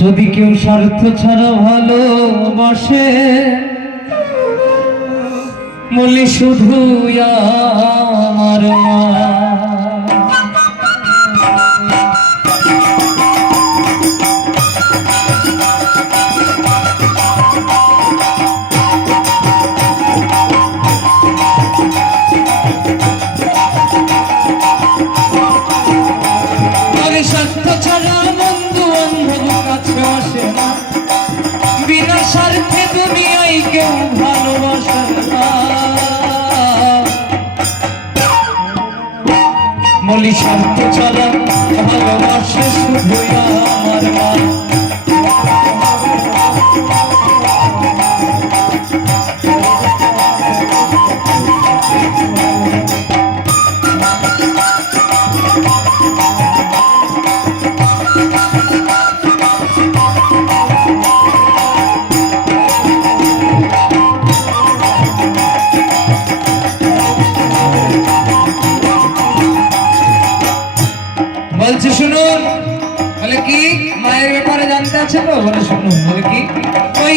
যদি কেউ স্বার্থ ছাড়া ভালোবাসে মলি শুধু আমার মা। নিঃস্বার্থে চলা ভালোবাসে শুধু আমার মা। আছে তো? ওখানে শুনুন কি? ওই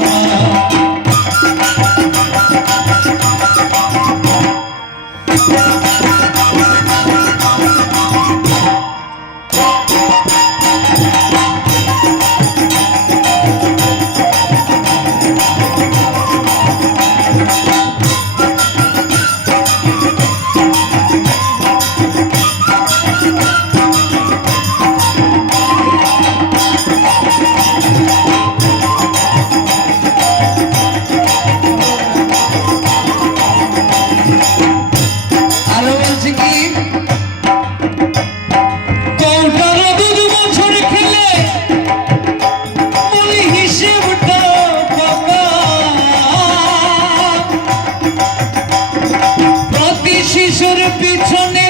পিছনে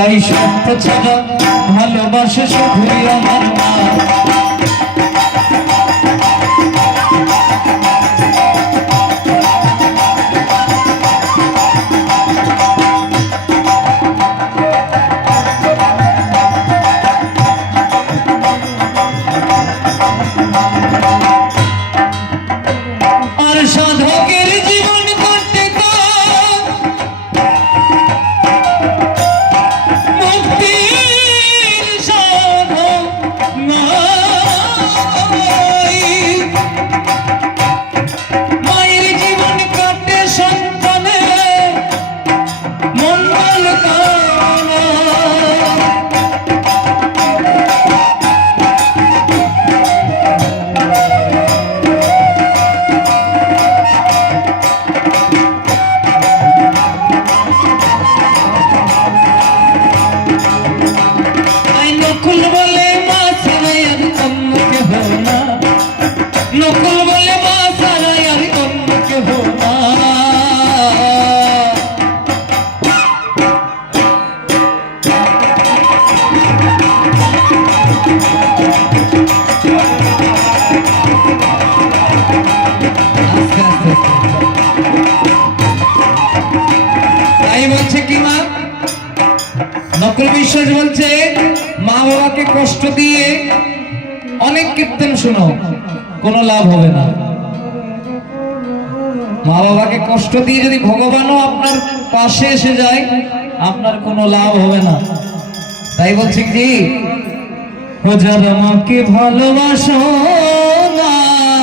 তাই সত্য ছাড়া ভালোবাসে শুধুই আমার মা। তাই কষ্ট দিয়ে অনেক কীর্তন শোনো কোনো লাভ হবে না। মা বাবাকে কষ্ট দিয়ে যদি ভগবানও আপনার পাশে এসে যায়, আপনার কোনো লাভ হবে না। তাই বলছি কি? ও যারা মাকে ভালোবাসো।